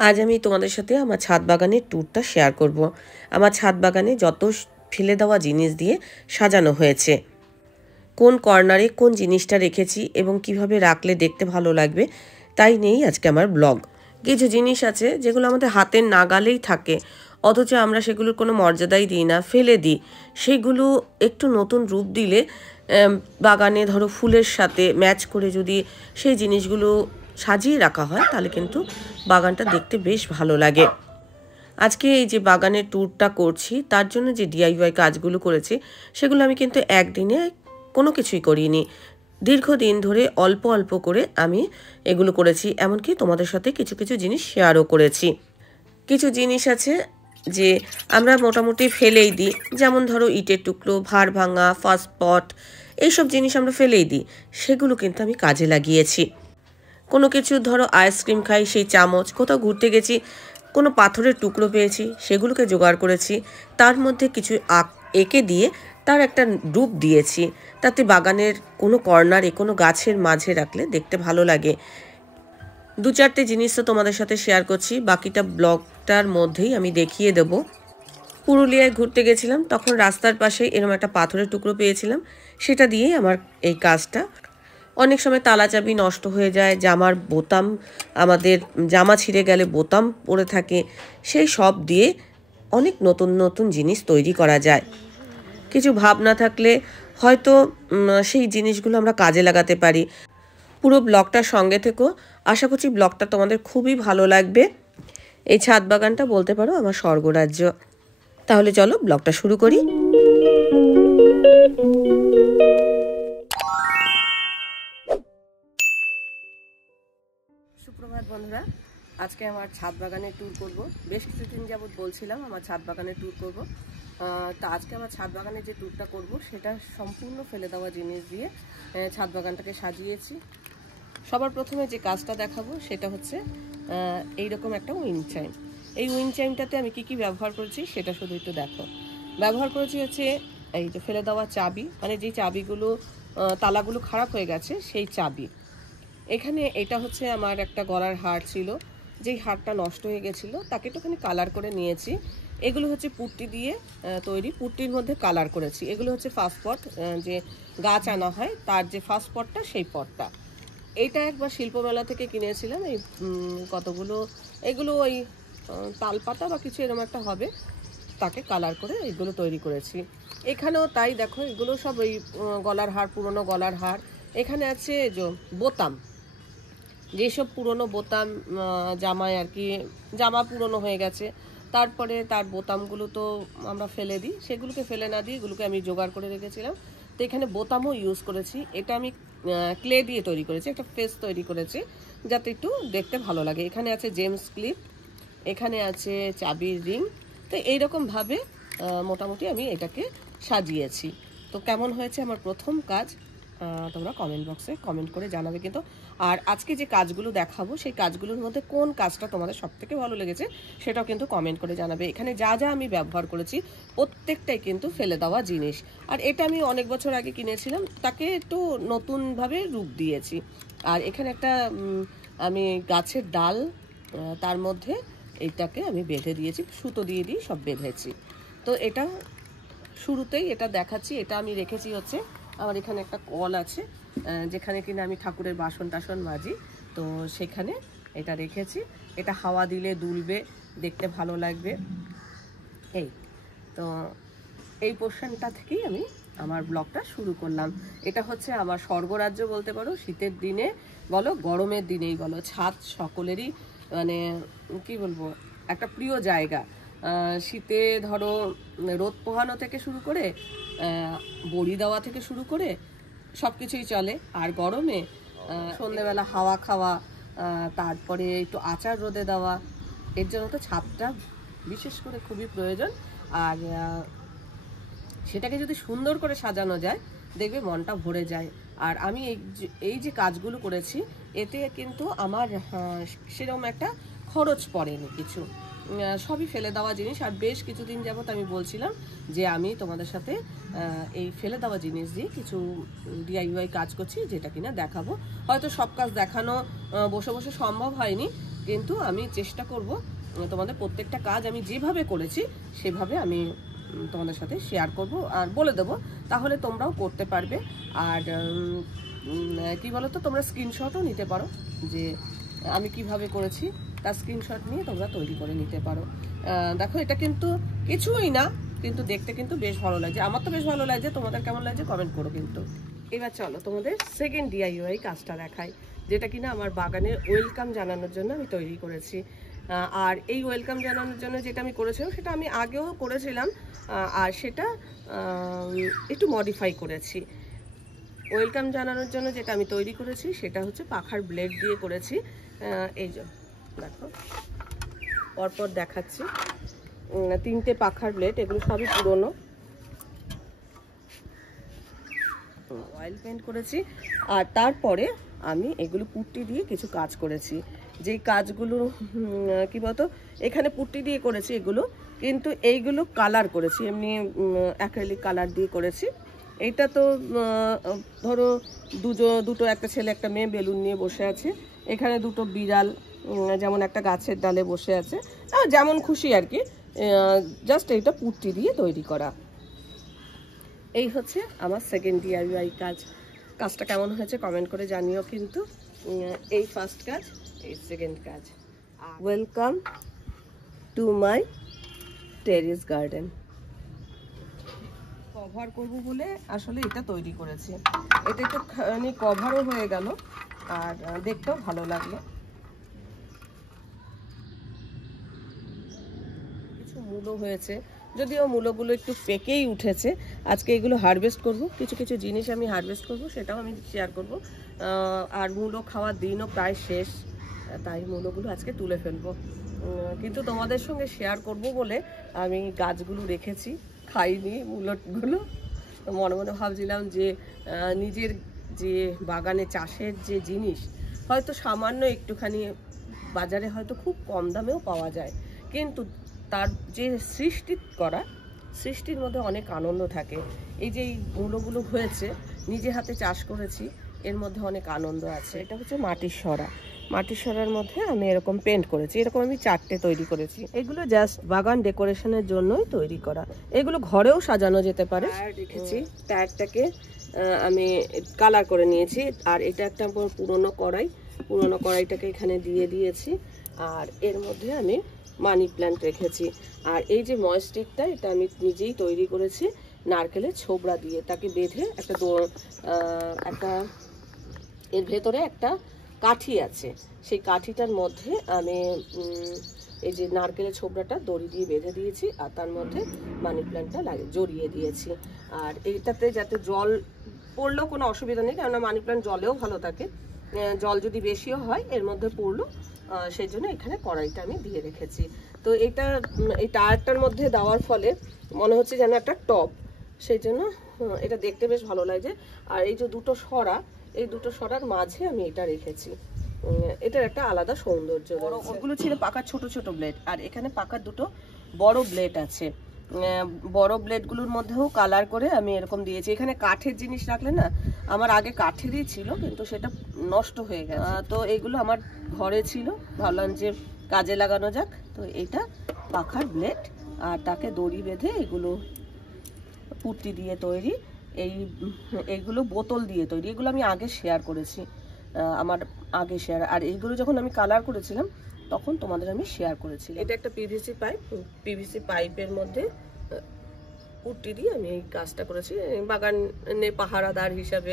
আজ আমি তোমাদের সাথে আমার ছাদ বাগানের ট্যুরটা শেয়ার করব। আমার ছাদ বাগানে যত ফেলে দেওয়া জিনিস দিয়ে সাজানো হয়েছে, কোন কর্নারে কোন জিনিসটা রেখেছি এবং কিভাবে রাখলে দেখতে ভালো লাগবে, তাই নিয়েই আজকে আমার ব্লগ। কিছু জিনিস আছে যেগুলো আমাদের হাতের নাগালেই থাকে, অথচ আমরা সেগুলোর কোনো মর্যাদাই দিই না, ফেলে দিই। সেগুলো একটু নতুন রূপ দিলে বাগানে ধরো ফুলের সাথে ম্যাচ করে যদি সেই জিনিসগুলো সাজিয়ে রাখা হয়, তাহলে কিন্তু বাগানটা দেখতে বেশ ভালো লাগে। আজকে এই যে বাগানের ট্যুরটা করছি, তার জন্য যে ডিআইওয়াই কাজগুলো করেছি, সেগুলো আমি কিন্তু একদিনে কোনো কিছুই করিনি। দীর্ঘদিন ধরে অল্প অল্প করে আমি এগুলো করেছি, এমনকি তোমাদের সাথে কিছু কিছু জিনিস শেয়ারও করেছি। কিছু জিনিস আছে যে আমরা মোটামুটি ফেলেই দিই, যেমন ধরো ইটের টুকরো, ভাঁড় ভাঙা, ফাস্ট পট, এইসব জিনিস আমরা ফেলেই দিই। সেগুলো কিন্তু আমি কাজে লাগিয়েছি। কোনো কিছু ধরো আইসক্রিম খাই, সেই চামচ, কোথাও ঘুরতে গেছি, কোনো পাথরের টুকরো পেয়েছি, সেগুলোকে জোগাড় করেছি, তার মধ্যে কিছু এঁকে দিয়ে তার একটা রূপ দিয়েছি, তাতে বাগানের কোনো কর্নারে কোনো গাছের মাঝে রাখলে দেখতে ভালো লাগে। দু চারটে জিনিস তো তোমাদের সাথে শেয়ার করছি, বাকিটা ব্লগটার মধ্যেই আমি দেখিয়ে দেব। পুরুলিয়ায় ঘুরতে গেছিলাম, তখন রাস্তার পাশে এরকম একটা পাথরের টুকরো পেয়েছিলাম, সেটা দিয়েই আমার এই কাজটা। অনেক সময় তালা চাবি নষ্ট হয়ে যায়, জামার বোতাম, আমাদের জামা ছিঁড়ে গেলে বোতাম পড়ে থাকে, সেই সব দিয়ে অনেক নতুন নতুন জিনিস তৈরি করা যায়। কিছু ভাবনা থাকলে হয়তো সেই জিনিসগুলো আমরা কাজে লাগাতে পারি। পুরো ব্লগটার সঙ্গে থেকো, আশা করছি ব্লগটা তোমাদের খুবই ভালো লাগবে। এই ছাদ বাগানটা বলতে পারো আমার স্বর্গরাজ্য। তাহলে চলো ব্লগটা শুরু করি। সুপ্রভাত বন্ধুরা, আজকে আমার ছাদ বাগানে ট্যুর করব। বেশ কিছুদিন যাবত বলছিলাম আমার ছাদ বাগানে ট্যুর করব। তা আজকে আমার ছাদ বাগানে যে ট্যুরটা করব, সেটা সম্পূর্ণ ফেলে দেওয়া জিনিস দিয়ে ছাদ বাগানটাকে সাজিয়েছি। সবার প্রথমে যে কাজটা দেখাবো সেটা হচ্ছে এইরকম একটা উইন্ড চাইম। এই উইন্ড চাইমটাতে আমি কি ব্যবহার করেছি সেটা শুধু একটু দেখো। ব্যবহার করেছি হচ্ছে এই যে ফেলে দেওয়া চাবি, মানে যেই চাবিগুলো তালাগুলো খারাপ হয়ে গেছে সেই চাবি। এখানে এটা হচ্ছে আমার একটা গলার হার ছিল, যেই হারটা নষ্ট হয়ে গেছিলো, তাকে একটুখানি কালার করে নিয়েছি। এগুলো হচ্ছে পুট্টি দিয়ে তৈরি, পুট্টির মধ্যে কালার করেছি। এগুলো হচ্ছে ফার্স্ট পট, যে গাছ আনা হয় তার যে ফার্স্ট পটটা, সেই পটটা। এইটা একবার শিল্পমেলা থেকে কিনেছিলাম। এই কতগুলো, এগুলো ওই তালপাতা বা কিছু এরকম একটা হবে, তাকে কালার করে এগুলো তৈরি করেছি। এখানেও তাই দেখো, এগুলো সব ওই গলার হার, পুরনো গলার হার। এখানে আছে যে বোতাম, যেসব পুরনো বোতাম জামায় আর কি, জামা পুরনো হয়ে গেছে, তারপরে তার বোতামগুলো তো আমরা ফেলে দিই, সেগুলোকে ফেলে না দিয়ে এগুলোকে আমি জোগাড় করে রেখেছিলাম। তো এখানে বোতামও ইউজ করেছি। এটা আমি ক্লে দিয়ে তৈরি করেছি, একটা ফেস তৈরি করেছি যাতে একটু দেখতে ভালো লাগে। এখানে আছে জেমস ক্লিপ, এখানে আছে চাবির রিং। তো এইরকমভাবে মোটামুটি আমি এটাকে সাজিয়েছি। তো কেমন হয়েছে আমার প্রথম কাজ, তোমরা কমেন্ট বক্সে কমেন্ট করে জানাবে কিন্তু। আর আজকে যে কাজগুলো দেখাবো, সেই কাজগুলোর মধ্যে কোন কাজটা তোমাদের সবথেকে ভালো লেগেছে সেটাও কিন্তু কমেন্ট করে জানাবে। এখানে যা যা আমি ব্যবহার করেছি প্রত্যেকটাই কিন্তু ফেলে দেওয়া জিনিস। আর এটা আমি অনেক বছর আগে কিনেছিলাম, তাকে একটু নতুনভাবে রূপ দিয়েছি। আর এখানে একটা আমি গাছের ডাল, তার মধ্যে এইটাকে আমি বেঁধে দিয়েছি, সুতো দিয়ে সব বেঁধেছি। তো এটা শুরুতেই এটা দেখাচ্ছি। এটা আমি রেখেছি হচ্ছে, আমার এখানে একটা কল আছে যেখানে কিনা আমি ঠাকুরের বাসন টাসন মাজি, তো সেখানে এটা রেখেছি। এটা হাওয়া দিলে দুলবে, দেখতে ভালো লাগবে। এই তো এই পোর্শনটা থেকেই আমি আমার ব্লগটা শুরু করলাম। এটা হচ্ছে আমার স্বর্গরাজ্য বলতে পারো। শীতের দিনে বলো, গরমের দিনেই বলো, ছাদ সকলেরই মানে কি বলবো, একটা প্রিয় জায়গা। শীতে ধরো রোদ পোহানো থেকে শুরু করে বড়ি দেওয়া থেকে শুরু করে সব কিছুই চলে। আর গরমে সন্ধ্যেবেলা হাওয়া খাওয়া, তারপরে একটু আচার রোদে দেওয়া, এর জন্য তো ছাদটা বিশেষ করে খুবই প্রয়োজন। আর সেটাকে যদি সুন্দর করে সাজানো যায়, দেখবে মনটা ভরে যায়। আর আমি এই যে কাজগুলো করেছি, এতে কিন্তু আমার সেরকম একটা খরচ পড়েনি কিছু, সবই ফেলে দেওয়া জিনিস। আর বেশ কিছুদিন যাবত আমি বলছিলাম যে আমি তোমাদের সাথে এই ফেলে দেওয়া জিনিস দিয়ে কিছু ডিআইওয়াই কাজ করছি, যেটা কিনা দেখাবো। হয়তো সব কাজ দেখানো বসে বসে সম্ভব হয়নি, কিন্তু আমি চেষ্টা করব তোমাদের প্রত্যেকটা কাজ আমি যেভাবে করেছি সেভাবে আমি তোমাদের সাথে শেয়ার করব আর বলে দেবো, তাহলে তোমরাও করতে পারবে। আর কি বলো তো, তোমরা স্ক্রিনশটও নিতে পারো যে আমি কিভাবে করেছি, তার স্ক্রিনশট নিয়ে তোমরা তৈরি করে নিতে পারো। দেখো এটা কিন্তু কিছুই না, কিন্তু দেখতে কিন্তু বেশ ভালো লাগছে, আমার তো বেশ ভালো লাগছে, তোমাদের কেমন লাগছে কমেন্ট করো কিন্তু। এবার চলো তোমাদের সেকেন্ড DIY কাজটা দেখাই, যেটা কিনা আমার বাগানের ওয়েলকাম জানানোর জন্য আমি তৈরি করেছি। আর এই ওয়েলকাম জানানোর জন্য যেটা আমি করেছিলাম সেটা আমি আগেও করেছিলাম, আর সেটা একটু মডিফাই করেছি। ওয়েলকাম জানানোর জন্য যেটা আমি তৈরি করেছি সেটা হচ্ছে পাখার ব্লেড দিয়ে করেছি। এই যে দেখো পরপর দেখাচ্ছি, 3টে পাখার ব্লেড, এগুলো সবই পুরনো। অয়েল পেন্ট করেছি আর তারপরে আমি এগুলো পুট্টি দিয়ে কিছু কাজ করেছি। যেই কাজগুলো কি বলতো, এখানে পুট্টি দিয়ে করেছি এগুলো, কিন্তু এইগুলো কালার করেছি, এমনি অ্যাক্রিলিক কালার দিয়ে করেছি। এইটা তো ধরো দুটো একটা ছেলে একটা মেয়ে বেলুন নিয়ে বসে আছে, এখানে দুটো বিড়াল যেমন একটা গাছের ডালে বসে আছে, যেমন খুশি আর কি, জাস্ট এইটা পুট্টি দিয়ে তৈরি করা। এই হচ্ছে আমার সেকেন্ড DIY কাজটা কেমন হয়েছে কমেন্ট করে জানিও কিন্তু। এই ফার্স্ট কাজ, এই সেকেন্ড কাজ। Welcome to my terrace garden. Cover করবো বলে আসলে এটা তৈরি করেছি, এটা একটু কভারও হয়ে গেল আর দেখতেও ভালো লাগলো। কিছু মূলো হয়েছে, যদিও মূলোগুলো একটু পেকেই উঠেছে। আজকে এগুলো হারভেস্ট করব, কিছু কিছু জিনিস আমি হারভেস্ট করব, সেটাও আমি শেয়ার করব। আর মূলো খাওয়ার দিনও প্রায় শেষ, তাই মূলোগুলো আজকে তুলে ফেলবো। কিন্তু তোমাদের সঙ্গে শেয়ার করব বলে আমি গাছগুলো রেখেছি, খাইনি মূলোগুলো। মনে মনে ভাবছিলাম যে নিজের যে বাগানে চাষের যে জিনিস হয়তো সামান্য একটুখানি বাজারে হয়তো খুব কম দামেও পাওয়া যায়, কিন্তু তার যে সৃষ্টির মধ্যে অনেক আনন্দ থাকে। এই যে এই মূলগুলো হয়েছে, নিজে হাতে চাষ করেছি, এর মধ্যে অনেক আনন্দ আছে। এটা হচ্ছে মাটির সরার মধ্যে আমি এরকম পেন্ট করেছি, এরকম আমি 4টে তৈরি করেছি। এগুলো জাস্ট বাগান ডেকোরেশনের জন্যই তৈরি করা, এগুলো ঘরেও সাজানো যেতে পারে। রেখেছি টায়ারটাকে আমি কালার করে নিয়েছি, আর এটা একটা পুরনো কড়াইটাকে এখানে দিয়ে দিয়েছি, আর এর মধ্যে আমি মানি প্ল্যান্ট রেখেছি। আর এই যে ময়েস্টিকটা, এটা আমি নিজেই তৈরি করেছি নারকেলের ছোবড়া দিয়ে, তাকে বেঁধে একটা এর ভেতরে একটা কাঠি আছে, সেই কাঠিটার মধ্যে আমি এই যে নারকেলের ছোবড়াটা দড়ি দিয়ে বেঁধে দিয়েছি, আর তার মধ্যে মানি প্ল্যান্টটা জড়িয়ে দিয়েছি। আর এইটাতে যাতে জল পড়লেও কোনো অসুবিধা নেই, কেননা মানি প্ল্যান্ট জলেও ভালো থাকে, জল যদি বেশিও হয় এর মধ্যে পড়লো, সেই জন্য এখানে কড়াইটা আমি দিয়ে রেখেছি। তো এই টায়ারটার মধ্যে দেওয়ার ফলে মনে হচ্ছে যেন একটা টব, সেই জন্য এটা দেখতে বেশ ভালো লাগছে। আর এই যে দুটো সরার মাঝে আমি এটা রেখেছি, এটার একটা আলাদা সৌন্দর্য। ওগুলো ছিল পাকার ছোট ছোট ব্লেড, আর এখানে পাকার দুটো বড় ব্লেড আছে। বড় ব্লেডগুলোর মধ্যেও কালার করে আমি এরকম দিয়েছি। এখানে কাঠের জিনিস রাখলে না, আমার আগে কাঠেরই ছিল কিন্তু সেটা নষ্ট হয়ে গেছে, তো এগুলো আমার ঘরে ছিল, ভাবলাম যে কাজে লাগানো যাক। তো এটা পাখার ব্লেড, আর তাকে দড়ি বেঁধে এগুলো পুঁতি দিয়ে তৈরি, এইগুলো বোতল দিয়ে তৈরি, এগুলো আমি আগে শেয়ার করেছি, আর এইগুলো যখন আমি কালার করেছিলাম তখন তোমাদের আমি শেয়ার করেছি। এটা একটা পিভিসি পাইপের মধ্যে পুট্টি দিয়ে আমি এই কাজটা করেছি, বাগানে পাহারাদার হিসাবে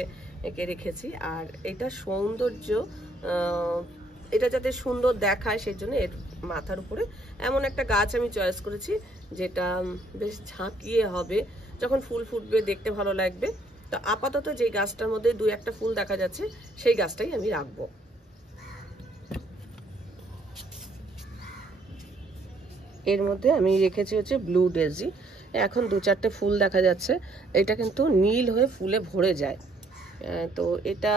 একে রেখেছি। আর এটা সৌন্দর্য, এটা যাতে সুন্দর দেখায় সেই জন্য এর মাথার উপরে এমন একটা গাছ আমি চয়েস করেছি, যেটা বেশ ঝাঁকিয়ে হবে, যখন ফুল ফুটবে দেখতে ভালো লাগবে। তো আপাতত যে গাছটার মধ্যে 2-1টা ফুল দেখা যাচ্ছে সেই গাছটাই আমি রাখবো। এর মধ্যে আমি রেখেছি হচ্ছে ব্লু ডেজি, এখন 2-4টে ফুল দেখা যাচ্ছে, এটা কিন্তু নীল হয়ে ফুলে ভরে যায়। তো এটা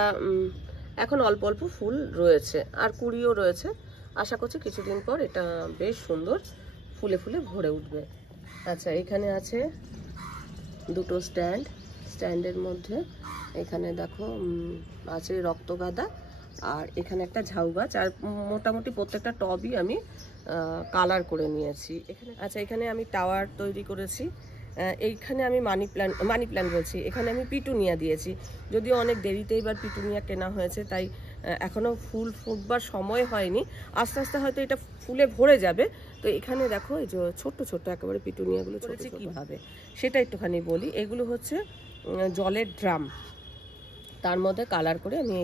এখন অল্প অল্প ফুল রয়েছে, আর কুড়িও রয়েছে, আশা করছি কিছুদিন পর এটা বেশ সুন্দর ফুলে ফুলে ভরে উঠবে। আচ্ছা, এখানে আছে দুটো স্ট্যান্ডের মধ্যে এখানে দেখো আছে রক্তগাঁদা আর এখানে একটা ঝাউ গাছ, আর মোটামুটি প্রত্যেকটা টবই আমি কালার করে নিয়েছি। এখানে আমি টাওয়ার তৈরি করেছি। এইখানে আমি মানি প্ল্যান্ট বলছি, এখানে আমি পিটুনিয়া দিয়েছি। যদিও অনেক দেরিতে এবার পিটুনিয়া কেনা হয়েছে, তাই এখনও ফুল ফুটবার সময় হয়নি। আস্তে আস্তে হয়তো এটা ফুলে ভরে যাবে। তো এখানে দেখো এই যে ছোট্ট ছোট্ট একেবারে পিটুনিয়াগুলো করেছি কীভাবে সেটা একটুখানি বলি। এগুলো হচ্ছে জলের ড্রাম, তার মধ্যে কালার করে আমি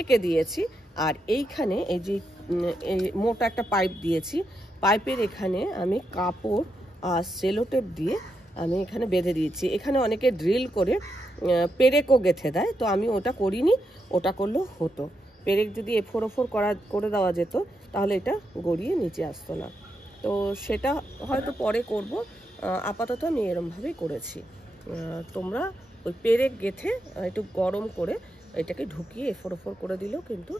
এঁকে দিয়েছি। আর এইখানে এই যে মোটা একটা পাইপ দিয়েছি, পাইপের এখানে আমি কাপড় আর সেলোটেপ দিয়ে আমি এখানে বেঁধে দিয়েছি। এখানে অনেকে ড্রিল করে পেরেকও গেঁথে দেয়, তো আমি ওটা করিনি, ওটা করলেও হতো। পেরেক যদি এফোর ওফোর করে দেওয়া যেত তাহলে এটা গড়িয়ে নিচে আসতো না। তো সেটা হয়তো পরে করব, আপাতত আমি এরমভাবেই করেছি। তোমরা ওই পেরেক গেঁথে একটু গরম করে এটাকে ঢুকিয়ে এফোর ওফোর করে দিলেও কিন্তু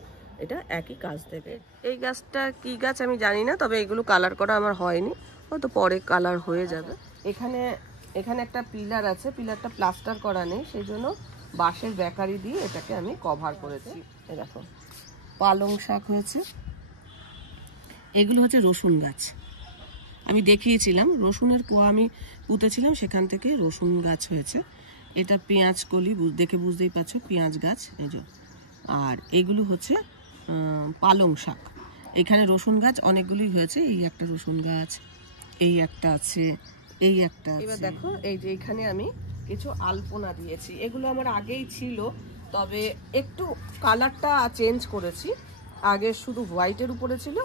এটা একই কাজ দেবে। এই গাছটা কি গাছ আমি জানি না, তবে এগুলো কালার করা আমার হয়নি, হয়তো পরে কালার হয়ে যাবে। এখানে একটা পিলার আছে, পিলারটা প্লাস্টার করা নেই, সেই জন্য বাঁশের বেকারি দিয়ে এটাকে আমি কভার করেছি। এই দেখো পালং শাক হয়েছে, এগুলো হচ্ছে রসুন গাছ। আমি দেখিয়েছিলাম রসুনের কোয়া আমি পুঁতেছিলাম, সেখান থেকে রসুন গাছ হয়েছে। এটা পেঁয়াজ কলি, দেখে বুঝতেই পারছো পেঁয়াজ গাছ এই যে। আর এগুলো হচ্ছে পালং শাক। এখানে রসুন গাছ অনেকগুলি হয়েছে, এই একটা রসুন গাছ, এই একটা আছে, এই একটা। এবার দেখো এই যে এখানে আমি কিছু আলপনা দিয়েছি, এগুলো আমার আগেই ছিল, তবে একটু কালারটা চেঞ্জ করেছি। আগে শুধু হোয়াইটের উপরে ছিল,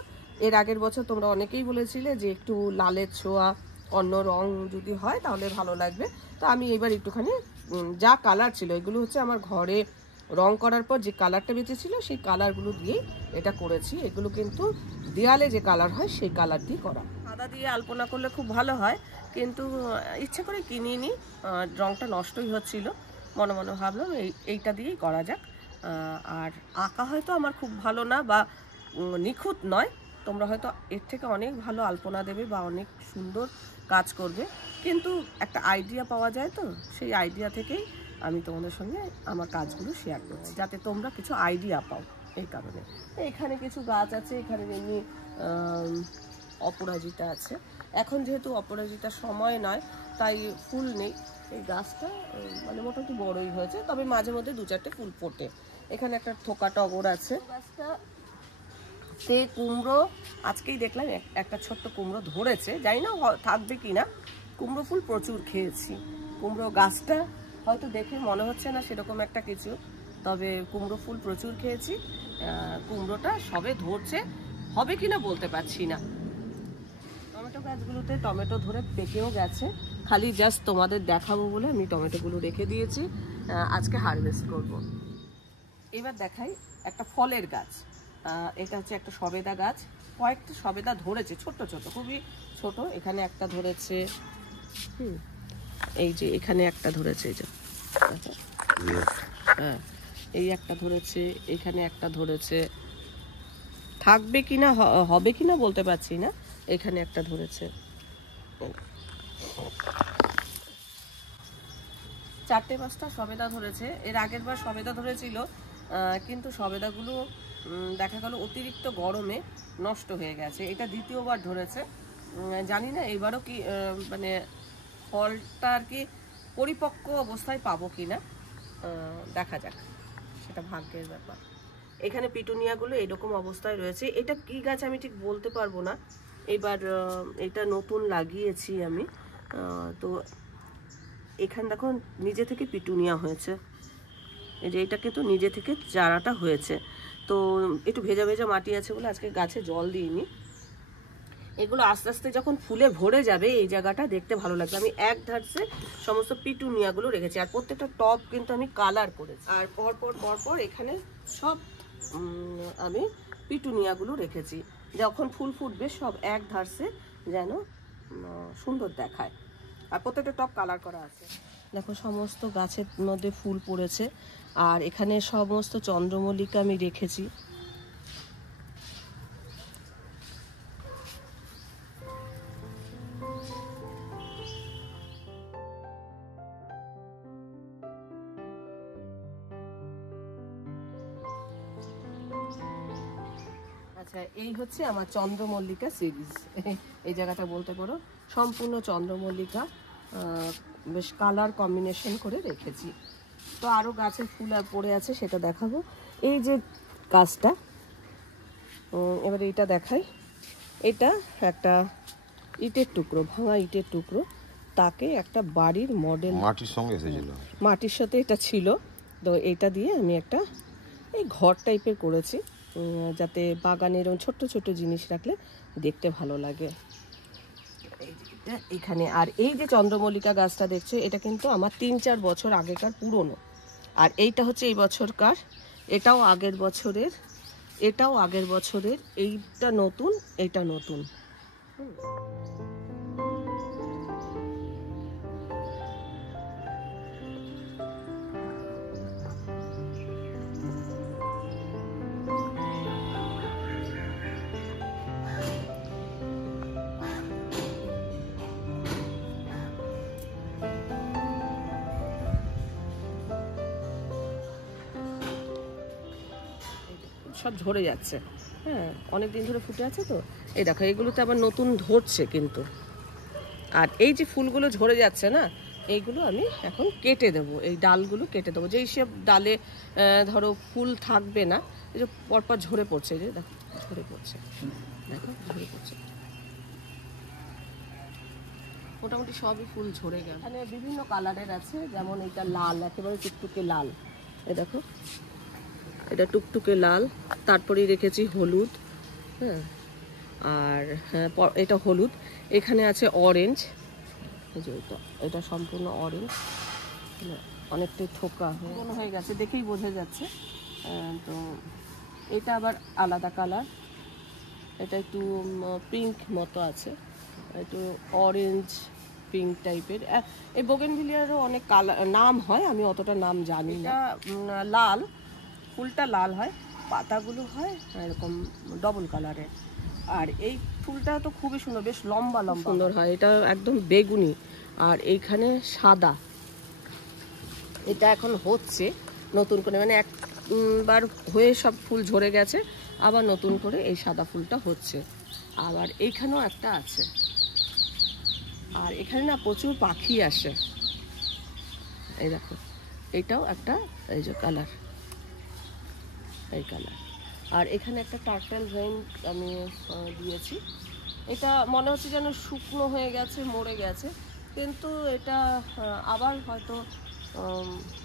এর আগের বছর তোমরা অনেকেই বলেছিলে যে একটু লালের ছোঁয়া, অন্য রং যদি হয় তাহলে ভালো লাগবে। তো আমি এবার একটুখানি যা কালার ছিল, এগুলো হচ্ছে আমার ঘরে রং করার পর যে কালারটা বেঁচেছিল সেই কালারগুলো দিয়েই এটা করেছি। এগুলো কিন্তু দেয়ালে যে কালার হয় সেই কালার দিয়ে করা। সাদা দিয়ে আলপনা করলে খুব ভালো হয়, কিন্তু ইচ্ছে করে কিনিনি, রংটা নষ্টই হচ্ছিল। মনে মনে ভাবলাম এইটা দিয়েই করা যাক। আর আঁকা হয়তো আমার খুব ভালো না বা নিখুঁত নয়, তোমরা হয়তো এর থেকে অনেক ভালো আলপনা দেবে বা অনেক সুন্দর কাজ করবে, কিন্তু একটা আইডিয়া পাওয়া যায়, তো সেই আইডিয়া থেকেই আমি তোমাদের সঙ্গে আমার কাজগুলো শেয়ার করছি, যাতে তোমরা কিছু আইডিয়া পাও। এই কারণে এখানে কিছু গাছ আছে, এখানে এমনি অপরাজিতা আছে। এখন যেহেতু অপরাজিতার সময় নয় তাই ফুল নেই। এই গাছটা মানে মোটামুটি বড়ই হয়েছে, তবে মাঝে মধ্যে দু চারটে ফুল ফোটে। এখানে একটা থোকা টগর আছে। গাছটা তে কুমড়ো আজকেই দেখলাম একটা ছোট্ট কুমড়ো ধরেছে, জানি না থাকবে কি না। কুমড়ো ফুল প্রচুর খেয়েছি। কুমড়ো গাছটা হয়তো দেখে মনে হচ্ছে না সেরকম একটা কিছু, তবে কুমড়ো ফুল প্রচুর খেয়েছি। কুমড়োটা সবে ধরছে, হবে কি না বলতে পারছি না। টমেটো গাছগুলোতে টমেটো ধরে পেকেও গেছে, খালি জাস্ট তোমাদের দেখাবো বলে আমি টমেটোগুলো রেখে দিয়েছি, আজকে হারভেস্ট করব। এবার দেখাই একটা ফলের গাছ। এটা হচ্ছে একটা সবেদা গাছ, কয়েকটা সবেদা ধরেছে, ছোট ছোট, খুবই ছোট। এখানে একটা ধরেছে, এই যে এখানে একটা ধরেছে, এই যে হ্যাঁ, এই একটা ধরেছে, এখানে একটা ধরেছে, থাকবে কিনা হবে কিনা বলতে পারছি না। এখানে একটা ধরেছে, চারটে পাঁচটা সবেদা ধরেছে। এর আগের বার সবেদা ধরেছিল, কিন্তু সবেদাগুলো দেখা গেল অতিরিক্ত গরমে নষ্ট হয়ে গেছে। এটা দ্বিতীয়বার ধরেছে, জানি না এবারও কি মানে ফলটা আর কি পরিপক্ক অবস্থায় পাবো কি না, দেখা যাক, সেটা ভাগ্যের ব্যাপার। এখানে পিটুনিয়াগুলো এরকম অবস্থায় রয়েছে। এটা কি গাছ আমি ঠিক বলতে পারবো না, এবার এটা নতুন লাগিয়েছি আমি। তো এখানে দেখো নিজে থেকে পিটুনিয়া হয়েছে, এই যে এটাকে তো নিজে থেকে চারাটা হয়েছে। তো একটু ভেজা ভেজা মাটি আছে বলে আজকে গাছে জল দিইনি। এগুলো আস্তে আস্তে যখন ফুলে ভরে যাবে এই জায়গাটা দেখতে ভালো লাগবে। আমি এক ধারসে সমস্ত পিটুনিয়াগুলো রেখেছি, আর প্রত্যেকটা টব কিন্তু আমি কালার করেছি। আর পরপর এখানে সব আমি পিটুনিয়াগুলো রেখেছি, যখন ফুল ফুটবে সব এক ধারসে যেন সুন্দর দেখায়। আর প্রত্যেকটা টব কালার করা আছে। দেখো সমস্ত গাছের মধ্যে ফুল পড়েছে, আর এখানে সমস্ত চন্দ্রমল্লিকা আমি রেখেছি। আচ্ছা, এই হচ্ছে আমার চন্দ্রমল্লিকা সিরিজ। এই জায়গাটা বলতে পারো সম্পূর্ণ চন্দ্রমল্লিকা, বেশ কালার কম্বিনেশন করে রেখেছি। তো আরও গাছের ফুল আর পড়ে আছে, সেটা দেখাবো। এই যে গাছটা, এবার এইটা দেখাই। এটা একটা ইটের টুকরো, ভাঙা ইটের টুকরো, তাকে একটা বাড়ির মডেল, মাটির সঙ্গে এসেছিল, মাটির সাথে এটা ছিল। তো এটা দিয়ে আমি একটা এই ঘর টাইপের করেছি, যাতে বাগানে এরকম ছোট্ট ছোট্ট জিনিস রাখলে দেখতে ভালো লাগে। এখানে আর এই যে চন্দ্রমল্লিকা গাছটা দেখছো, এটা কিন্তু আমার 3-4 বছর আগেকার পুরনো। আর এইটা হচ্ছে এই বছরকার, এটাও আগের বছরের, এটাও আগের বছরের, এইটা নতুন, এটা নতুন। সব ঝরে যাচ্ছে, হ্যাঁ, অনেক দিন ধরে ফুটে আছে। তো এই দেখো, এগুলোতে আবার নতুন ধরছে কিন্তু। আর এই যে ফুলগুলো ঝরে যাচ্ছে না, এইগুলো আমি এখন কেটে দেবো, এই ডালগুলো কেটে দেবো। যেই সব ডালে ধরো ফুল থাকবে না, এই যে পরপর ঝরে পড়ছে, যে দেখো ঝরে পড়ছে, দেখো ঝরে পড়ছে, মোটামুটি সবই ফুল ঝরে গেল। এখানে বিভিন্ন কালারের আছে, যেমন এটা লাল, একেবারে টুকটুকে লাল, এই দেখো এটা টুকটুকে লাল। তারপরেই রেখেছি হলুদ, হ্যাঁ, আর হ্যাঁ এটা হলুদ। এখানে আছে অরেঞ্জ, এই যে এটা সম্পূর্ণ অরেঞ্জ, অনেকটাই থোকা হয়ে গেছে, দেখেই বোঝা যাচ্ছে। তো এটা আবার আলাদা কালার, এটা একটু পিঙ্ক মতো আছে, একটু অরেঞ্জ পিঙ্ক টাইপের। এই বোগেনভিলিয়ারও অনেক কালার নাম হয়, আমি অতটা নাম জানি না। লাল, ফুলটা লাল হয়, পাতাগুলো হয় এরকম ডবল কালারের। আর এই ফুলটা তো খুবই সুন্দর, বেশ লম্বা লম্বা সুন্দর হয়, এটা একদম বেগুনি। আর এইখানে সাদা, এটা এখন হচ্ছে নতুন করে, মানে একবার হয়ে সব ফুল ঝরে গেছে, আবার নতুন করে এই সাদা ফুলটা হচ্ছে। আবার এইখানেও একটা আছে। আর এখানে না প্রচুর পাখি আসে, এই দেখো এটাও একটা, এই যে কালার, এই কালার। আর এখানে একটা টার্টেল রেইন আমি দিয়েছি, এটা মনে হচ্ছে যেন শুকনো হয়ে গেছে, মরে গেছে, কিন্তু এটা আবার হয়তো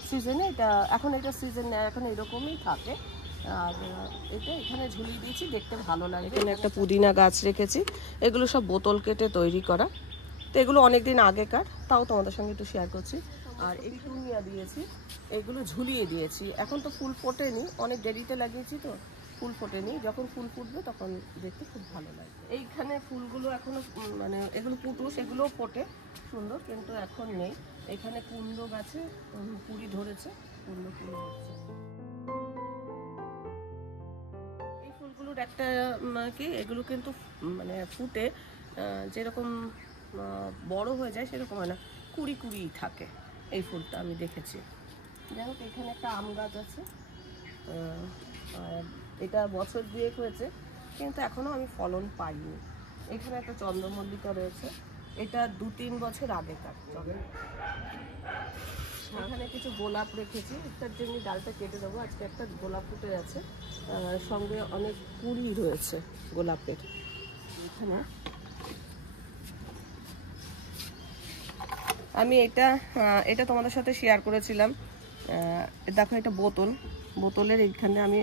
সিজনে, এটা এখন এটা সিজন নেয়, এখন এরকমই থাকে। আর এটা এখানে ঝুলিয়ে দিয়েছি, দেখতে ভালো লাগে। এখানে একটা পুদিনা গাছ রেখেছি, এগুলো সব বোতল কেটে তৈরি করা, তো এগুলো অনেকদিন আগেকার, তাও তোমাদের সঙ্গে একটু শেয়ার করছি। আর এই টুনিয়া দিয়েছি, এগুলো ঝুলিয়ে দিয়েছি, এখন তো ফুল ফোটেনি, অনেক দেরিতে লাগিয়েছি তো ফুল ফোটেনি, যখন ফুল ফুটবে তখন দেখতে খুব ভালো লাগে। এইখানে ফুলগুলো এখনো মানে এগুলো পুটুস, এগুলোও ফোটে সুন্দর, কিন্তু এখন নেই। এখানে কুন্দ গাছে কুড়ি ধরেছে, কুন্দ ফুল হচ্ছে। এই ফুলগুলোর একটা কি, এগুলো কিন্তু মানে ফুটে যেরকম বড় হয়ে যায় সেরকম হয় না, কুড়ি কুড়ি থাকে এই ফুলটা, আমি দেখেছি। যাই হোক, এখানে একটা আম গাছ আছে, এটা বছর 2 হয়েছে, কিন্তু এখনও আমি ফলন পাইনি। এখানে একটা চন্দ্রমল্লিকা রয়েছে, এটা 2-3 বছর আগেকার। এখানে কিছু গোলাপ রেখেছি, তার জন্য ডালটা কেটে দেবো। আজকে একটা গোলাপ ফুটে আছে, সঙ্গে অনেক কুড়ি রয়েছে গোলাপের। এখানে আমি এটা তোমাদের সাথে শেয়ার করেছিলাম। দেখো, এটা বোতলের এইখানে আমি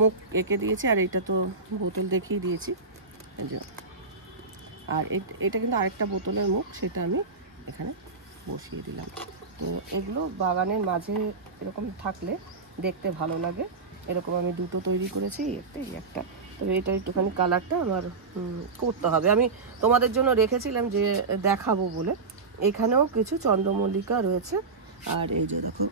মুখ এঁকে দিয়েছি, আর এটা তো বোতল দেখিয়ে দিয়েছি, আর এটা কিন্তু আরেকটা বোতলের মুখ, সেটা আমি এখানে বসিয়ে দিলাম। তো এগুলো বাগানের মাঝে এরকম থাকলে দেখতে ভালো লাগে। এরকম আমি দুটো তৈরি করেছি, একটা। তবে এটা একটুখানি কালারটা আমার করতে হবে, আমি তোমাদের জন্য রেখেছিলাম যে দেখাবো বলে। এখানেও কিছু চন্দ্রমল্লিকা রয়েছে, আর এই যে দেখো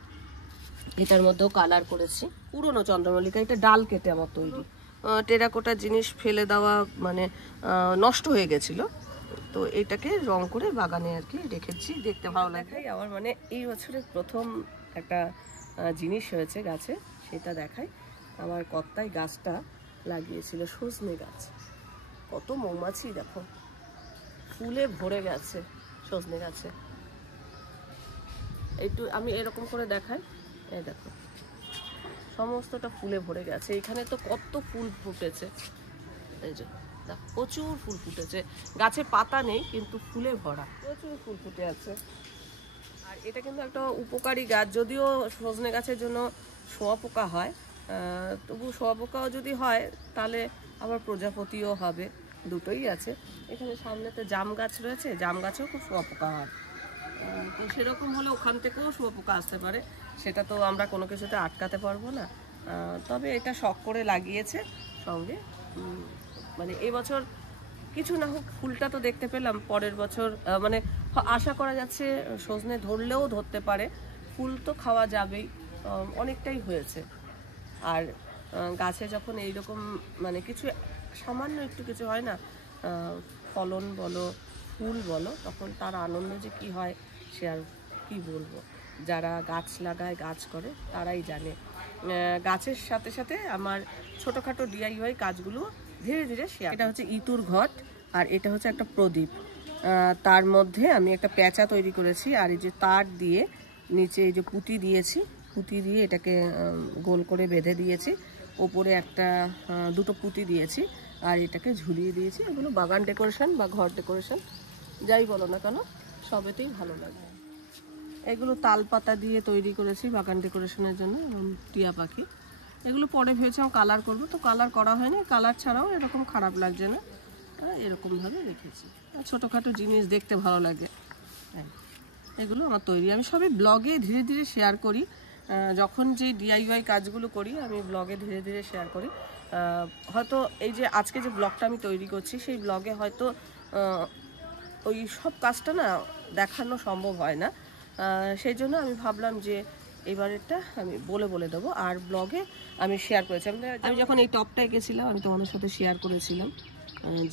এটার মধ্যেও কালার করেছি, পুরনো চন্দ্রমল্লিকা, এটা ডাল কেটে আমার তৈরি। টেরাকোটা জিনিস ফেলে দেওয়া মানে নষ্ট হয়ে গেছিল, তো এটাকে রং করে বাগানে আর কি রেখেছি, দেখতে ভালো লাগে। আমার মানে এই বছরের প্রথম একটা জিনিস হয়েছে গাছে, সেটা দেখাই। আমার কর্তাই গাছটা লাগিয়েছিল সজনে গাছ। কত মৌমাছি দেখো, ফুলে ভরে গেছে সজনে গাছে। একটু আমি এরকম করে দেখাই, এই দেখো সমস্তটা ফুলে ভরে গেছে। এখানে তো কত ফুল ফুটেছে, এই যে প্রচুর ফুল ফুটেছে। গাছে পাতা নেই কিন্তু ফুলে ভরা, প্রচুর ফুল ফুটে আছে। আর এটা কিন্তু একটা উপকারী গাছ, যদিও সজনে গাছের জন্য শোঁয়াপোকা হয়, তবু শোঁয়াপোকাও যদি হয় তাহলে আবার প্রজাপতিও হবে, দুটোই আছে। এখানে সামনেতে জাম গাছ রয়েছে, জাম গাছেও খুব শোঁয়াপোকা হয়। তো সেরকম হলে ওখান থেকেও শোঁয়াপোকা আসতে পারে, সেটা তো আমরা কোনো কিছুতে আটকাতে পারবো না। তবে এটা শখ করে লাগিয়েছে সঙ্গে। মানে এবছর কিছু না হোক ফুলটা তো দেখতে পেলাম, পরের বছর মানে আশা করা যাচ্ছে সজনে ধরলেও ধরতে পারে, ফুল তো খাওয়া যাবেই, অনেকটাই হয়েছে। আর গাছে যখন এইরকম মানে কিছু সামান্য একটু কিছু হয় না, ফলন বলো ফুল বলো, তখন তার আনন্দ যে কি হয় সে আর কি বলবো। যারা গাছ লাগায় গাছ করে তারাই জানে। গাছের সাথে সাথে আমার ছোটোখাটো DIY কাজগুলো ধীরে ধীরে শেয়ার। এটা হচ্ছে ইতুর ঘট, আর এটা হচ্ছে একটা প্রদীপ। তার মধ্যে আমি একটা প্যাঁচা তৈরি করেছি, আর এই যে তার দিয়ে নিচে এই যে পুঁতি দিয়েছি, পুঁতি দিয়ে এটাকে গোল করে বেঁধে দিয়েছি। ওপরে একটা দুটো পুঁতি দিয়েছি, আর এটাকে ঝুলিয়ে দিয়েছি। এগুলো বাগান ডেকোরেশন বা ঘর ডেকোরেশন যাই বলো না কেন, সবেতেই ভালো লাগে। এগুলো তাল পাতা দিয়ে তৈরি করেছি বাগান ডেকোরেশনের জন্য, টিয়া পাখি। এগুলো পরে ভেবেছিলাম কালার করবো, তো কালার করা হয়নি। কালার ছাড়াও এরকম খারাপ লাগছে না, এরকমভাবে রেখেছি। ছোটোখাটো জিনিস দেখতে ভালো লাগে। এগুলো আমার তৈরি, আমি সবই ব্লগে ধীরে ধীরে শেয়ার করি। যখন যে DIY কাজগুলো করি আমি ব্লগে ধীরে ধীরে শেয়ার করি। হয়তো এই যে আজকে যে ব্লগটা আমি তৈরি করছি, সেই ব্লগে হয়তো ওই সব কাজটা না দেখানো সম্ভব হয় না, সেই জন্য আমি ভাবলাম যে এবারেরটা আমি বলে দেবো। আর ব্লগে আমি শেয়ার করেছিলাম, আমি যখন এই টপটা এঁকেছিলাম আমি তোমাদের সাথে শেয়ার করেছিলাম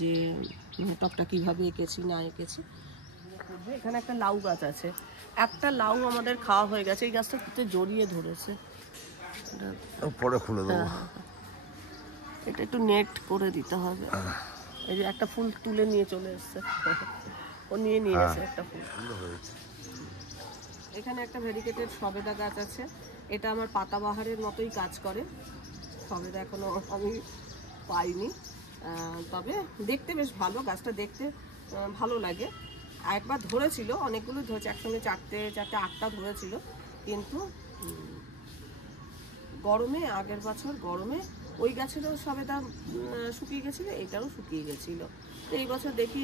যে টপটা কীভাবে এঁকেছি না এঁকেছি। এখানে একটা লাউ গাছ আছে, একটা লাউ আমাদের খাওয়া হয়ে গেছে, এই গাছটা জড়িয়ে ধরেছে, পরে খুলে দেবো। এটা একটু নেট করে দিতে হবে। এই যে একটা ফুল তুলে নিয়ে চলে এসছে, ও নিয়ে গেছে একটা ফুল। এখানে একটা ভেরিকেটেড সবেদা গাছ আছে, এটা আমার পাতাবাহারের মতোই কাজ করে। সবেদা এখনো আমি পাইনি, তবে দেখতে বেশ ভালো, গাছটা দেখতে ভালো লাগে। একবার ধরেছিল, অনেকগুলো ধরেছে, একসঙ্গে চারটে 8টা ধরেছিল, কিন্তু গরমে, আগের বছর গরমে ওই গাছেরও সবেদা শুকিয়ে গেছিলো, এটাও শুকিয়ে গেছিলো। তো এই বছর দেখি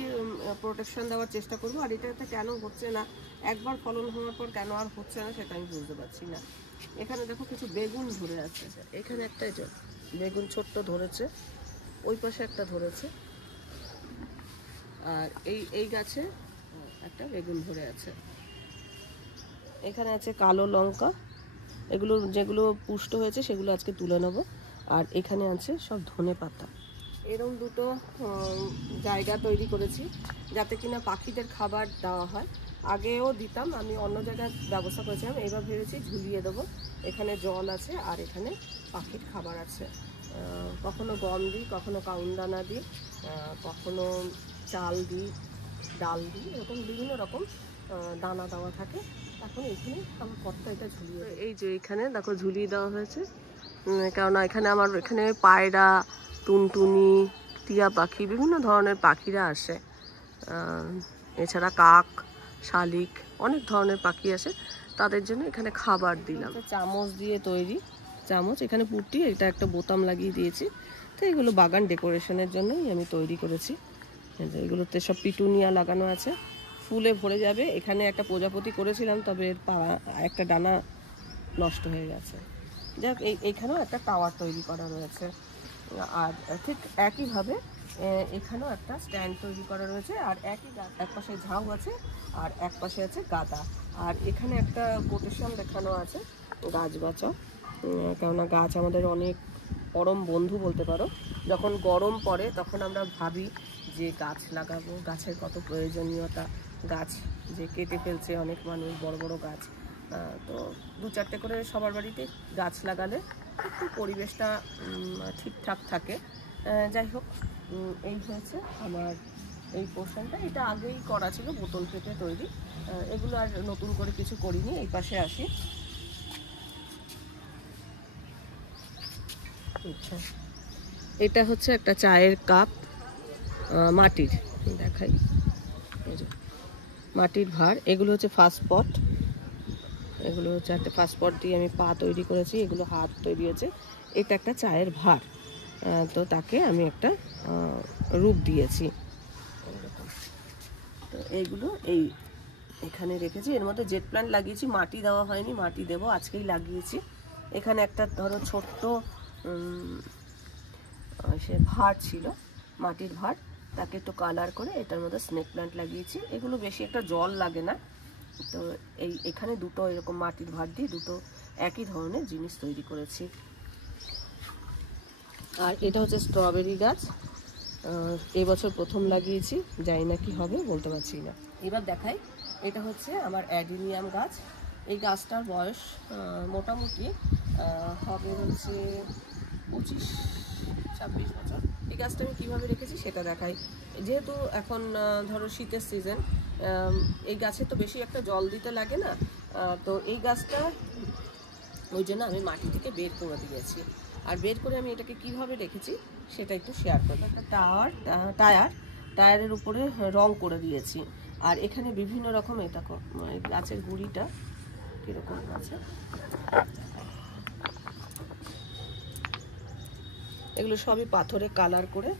প্রোটেকশন দেওয়ার চেষ্টা করবো। আর এটাতে কেন হচ্ছে না, একবার ফলন হওয়ার পর কেন আর হচ্ছে না সেটা আমি বুঝতে পারছি না। এখানে দেখো কিছু বেগুন ধরে আছে, এখানে একটা বেগুন ছোট্ট ধরেছে, ওই পাশে একটা ধরেছে, আর এই গাছে একটা বেগুন ধরে আছে। এখানে আছে কালো লঙ্কা, এগুলো যেগুলো পুষ্ট হয়েছে সেগুলো আজকে তুলে নেব। আর এখানে আছে সব ধনে পাতা। এরকম দুটো জায়গা তৈরি করেছি যাতে কিনা পাখিদের খাবার দেওয়া হয়। আগেও দিতাম, আমি অন্য জায়গায় ব্যবস্থা করেছিলাম, এবার ভেবেছি ঝুলিয়ে দেবো। এখানে জল আছে আর এখানে পাখির খাবার আছে। কখনো গম দিই, কখনো কাউনদানা দিই, কখনো চাল দিই, ডাল দিই, এরকম বিভিন্ন রকম দানা দেওয়া থাকে। এখন এখানে আমার কতটা এটা ঝুলিয়ে, এই যে এখানে দেখো ঝুলিয়ে দেওয়া হয়েছে, কেননা এখানে আমার এখানে পায়রা, টুনটুনি, টিয়া পাখি, বিভিন্ন ধরনের পাখিরা আসে। এছাড়া কাক, শালিক, অনেক ধরনের পাখি আসে, তাদের জন্য এখানে খাবার দিলাম। চামচ দিয়ে তৈরি চামচ, এখানে পুটি, এটা একটা বোতাম লাগিয়ে দিয়েছি। তো এগুলো বাগান ডেকোরেশনের জন্যই আমি তৈরি করেছি। এগুলোতে সব পিটুনিয়া লাগানো আছে, ফুলে ভরে যাবে। এখানে একটা প্রজাপতি করেছিলাম, তবে এর একটা ডানা নষ্ট হয়ে গেছে। যাক, এইখানেও একটা টাওয়ার তৈরি করা রয়েছে। আর ঠিক একইভাবে এখানেও একটা স্ট্যান্ড তৈরি করা রয়েছে। আর একই গাছ, এক পাশে ঝাউ আছে আর এক পাশে আছে গাঁদা। আর এখানে একটা কোটেশন দেখানো আছে, গাছ বাঁচাও। কেননা গাছ আমাদের অনেক পরম বন্ধু বলতে পারো। যখন গরম পড়ে তখন আমরা ভাবি যে গাছ লাগাবো, গাছের কত প্রয়োজনীয়তা, গাছ যে কেটে ফেলছে অনেক মানুষ বড় বড় গাছ। তো 2-4টে করে সবার বাড়িতে গাছ লাগালে একটু পরিবেশটা ঠিকঠাক থাকে। যাই হোক, এই হয়েছে আমার এই পোর্শনটা। এটা আগেই করা ছিল, বোতল কেটে তৈরি। এগুলো আর নতুন করে কিছু করিনি। এই পাশে আসি। আচ্ছা, এটা হচ্ছে একটা চায়ের কাপ, মাটির, দেখাই, মাটির ভাঁড়। এগুলো হচ্ছে ফার্স্ট পট। এগুলো হচ্ছে একটা ফার্স্ট পট দিয়ে আমি পা তৈরি করেছি, এগুলো হাত তৈরি হয়েছে। এটা একটা চায়ের ভাঁড়, তো তাকে আমি একটা রূপ দিয়েছি। তো এইগুলো এখানে রেখেছি। এর মধ্যে জেট প্ল্যান্ট লাগিয়েছি, মাটি দেওয়া হয়নি, মাটি দেবো, আজকেই লাগিয়েছি। এখানে একটা ধরো ছোট্ট সে ভাঁড় ছিল, মাটির ভাঁড়, তাকে একটু কালার করে এটার মধ্যে স্নেক প্ল্যান্ট লাগিয়েছি। এগুলো বেশি একটা জল লাগে না। তো এখানে দুটো এরকম মাটির ভাঁড় দিয়ে দুটো একই ধরনের জিনিস তৈরি করেছি। আর এটা হচ্ছে স্ট্রবেরি গাছ, এবছর প্রথম লাগিয়েছি, জানি না কি হবে, বলতে পারছি না। এবার দেখাই, এটা হচ্ছে আমার অ্যাডিনিয়াম গাছ। এই গাছটার বয়স মোটামুটি হবে হচ্ছে 25-26 বছর। এই গাছটা আমি কীভাবে রেখেছি সেটা দেখাই। যেহেতু এখন ধরো শীতের সিজন, এই গাছে তো বেশি একটা জল দিতে লাগে না, তো এই গাছটা ওই জন্য আমি মাটি থেকে বের করে দিয়েছি। আর বের করে আমি এটাকে কিভাবে রেখেছি সেটা একটু শেয়ার করবো। একটা টায়ারের উপরে রং করে দিয়েছি। আর এখানে বিভিন্ন রকম, এটা গাছের গুঁড়িটা কীরকম আছে, এগুলো সবই পাথরে কালার করে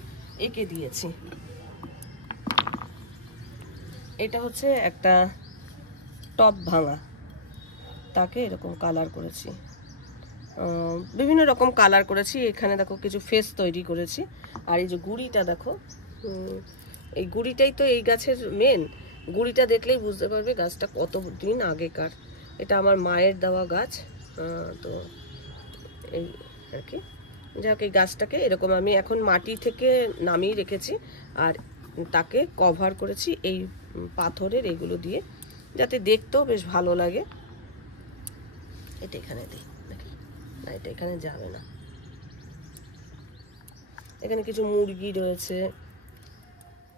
এঁকে দিয়েছি। এটা হচ্ছে একটা টপ ভাঙা, তাকে এরকম কালার করেছি, বিভিন্ন রকম কালার করেছি। এখানে দেখো কিছু ফেস তৈরি করেছি। আর এই যে গুঁড়িটা দেখো, এই গুঁড়িটাই তো এই গাছের মেন। গুঁড়িটা দেখলেই বুঝতে পারবে গাছটা কত দিন আগেকার। এটা আমার মায়ের দেওয়া গাছ, তো এই আর কি। যাক, এই গাছটাকে এরকম আমি এখন মাটি থেকে নামিয়ে রেখেছি, আর তাকে কভার করেছি এই পাথরের এগুলো দিয়ে, যাতে দেখতেও বেশ ভালো লাগে। এটা এখানে দিই নাকি না, এটা এখানে যাবে না। এখানে কিছু মুরগি রয়েছে।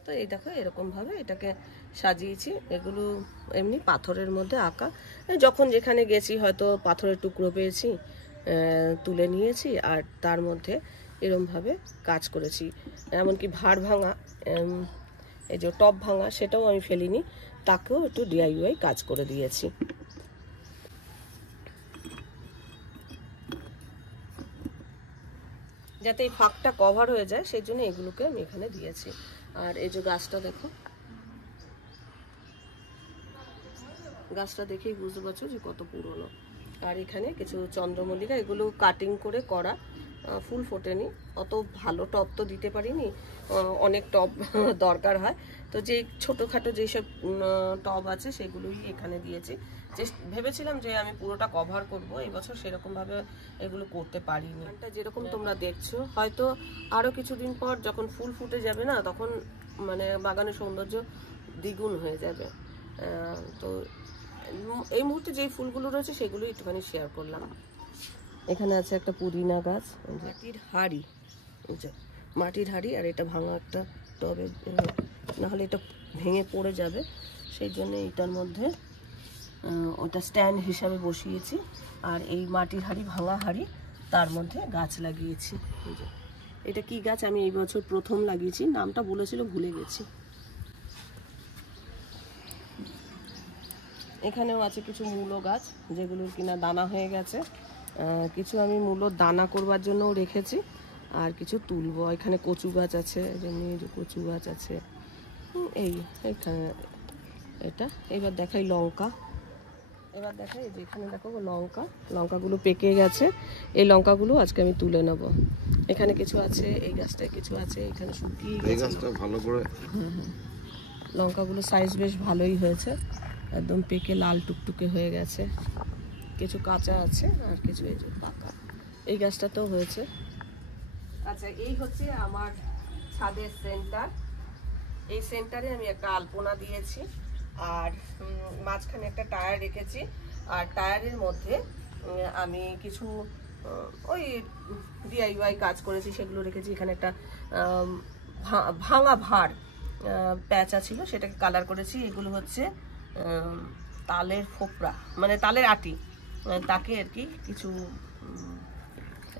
তো এই দেখো এরকমভাবে এটাকে সাজিয়েছি। এগুলো এমনি পাথরের মধ্যে আঁকা। যখন যেখানে গেছি হয়তো পাথরের টুকরো পেয়েছি, তুলে নিয়েছি, আর তার মধ্যে এরমভাবে কাজ করেছি। এমনকি ভাঁড় ভাঙা, এই যে টপ ভাঙা, সেটাও আমি ফেলিনি, তাকেও একটু DIY কাজ করে দিয়েছি। যাতে এই ফাঁকটা কভার হয়ে যায় সেই জন্য এগুলোকে আমি এখানে দিয়েছি। আর এই যে গাছটা দেখো, গাছটা দেখেই বুঝতে পারছো যে কত পুরনো। আর এখানে কিছু চন্দ্রমল্লিকা, এগুলো কাটিং করে করা, ফুল ফোটেনি, অত ভালো টব তো দিতে পারিনি, অনেক টব দরকার হয়। তো যে ছোটোখাটো যেসব টব আছে সেগুলোই এখানে দিয়েছি। ভেবেছিলাম যে আমি পুরোটা কভার করব, এবছর সেরকমভাবে এগুলো করতে পারিনি। যেরকম তোমরা দেখছো, হয়তো আরও কিছুদিন পর যখন ফুল ফুটে যাবে না, তখন মানে বাগানের সৌন্দর্য দ্বিগুণ হয়ে যাবে। তো এই মুহূর্তে যেই ফুলগুলো রয়েছে সেগুলো একটুখানি শেয়ার করলাম। এখানে আছে একটা পুদিনা গাছ, মাটির হাঁড়ি, মাটির হাঁড়ি, আর এটা ভাঙা একটা টবে, নাহলে এটা ভেঙে পড়ে যাবে, সেই জন্য এটার মধ্যে ওটা স্ট্যান্ড হিসাবে বসিয়েছি। আর এই মাটির হাঁড়ি, ভাঙা হাঁড়ি, তার মধ্যে গাছ লাগিয়েছি। এটা কি গাছ আমি এই বছর প্রথম লাগিয়েছি, নামটা বলেছিল ভুলে গেছি। এখানেও আছে কিছু মূলো গাছ, যেগুলোর কিনা দানা হয়ে গেছে। কিছু আমি মূলো দানা করবার জন্যও রেখেছি, আর কিছু তুলবো। এখানে কচু গাছ আছে, যেমনি যে কচু গাছ আছে, এইখানে এটা। এবার দেখাই লঙ্কা, এবার দেখাই যে এখানে দেখো লঙ্কাগুলো পেকে গেছে। এই লঙ্কাগুলো আজকে আমি তুলে নেব। এখানে কিছু আছে, এই গাছটায় কিছু আছে, এখানে শুকিয়ে গেছে। এই গাছটা ভালো করে, লঙ্কাগুলো সাইজ বেশ ভালোই হয়েছে, একদম পেকে লাল টুকটুকে হয়ে গেছে। কিছু কাঁচা আছে আর কিছু এই যে পাকা। এই গাছটাতেও হয়েছে। আচ্ছা, এই হচ্ছে আমার ছাদের সেন্টার। এই সেন্টারে আমি একটা আলপনা দিয়েছি, আর মাঝখানে একটা টায়ার রেখেছি। আর টায়ারের মধ্যে আমি কিছু ওই ডিআইওয়াই কাজ করেছি সেগুলো রেখেছি। এখানে একটা ভাঙা ভাড় প্যাঁচা ছিল, সেটাকে কালার করেছি। এগুলো হচ্ছে তালের ফোপড়া, মানে তালের আটি, তাকে আর কি কিছু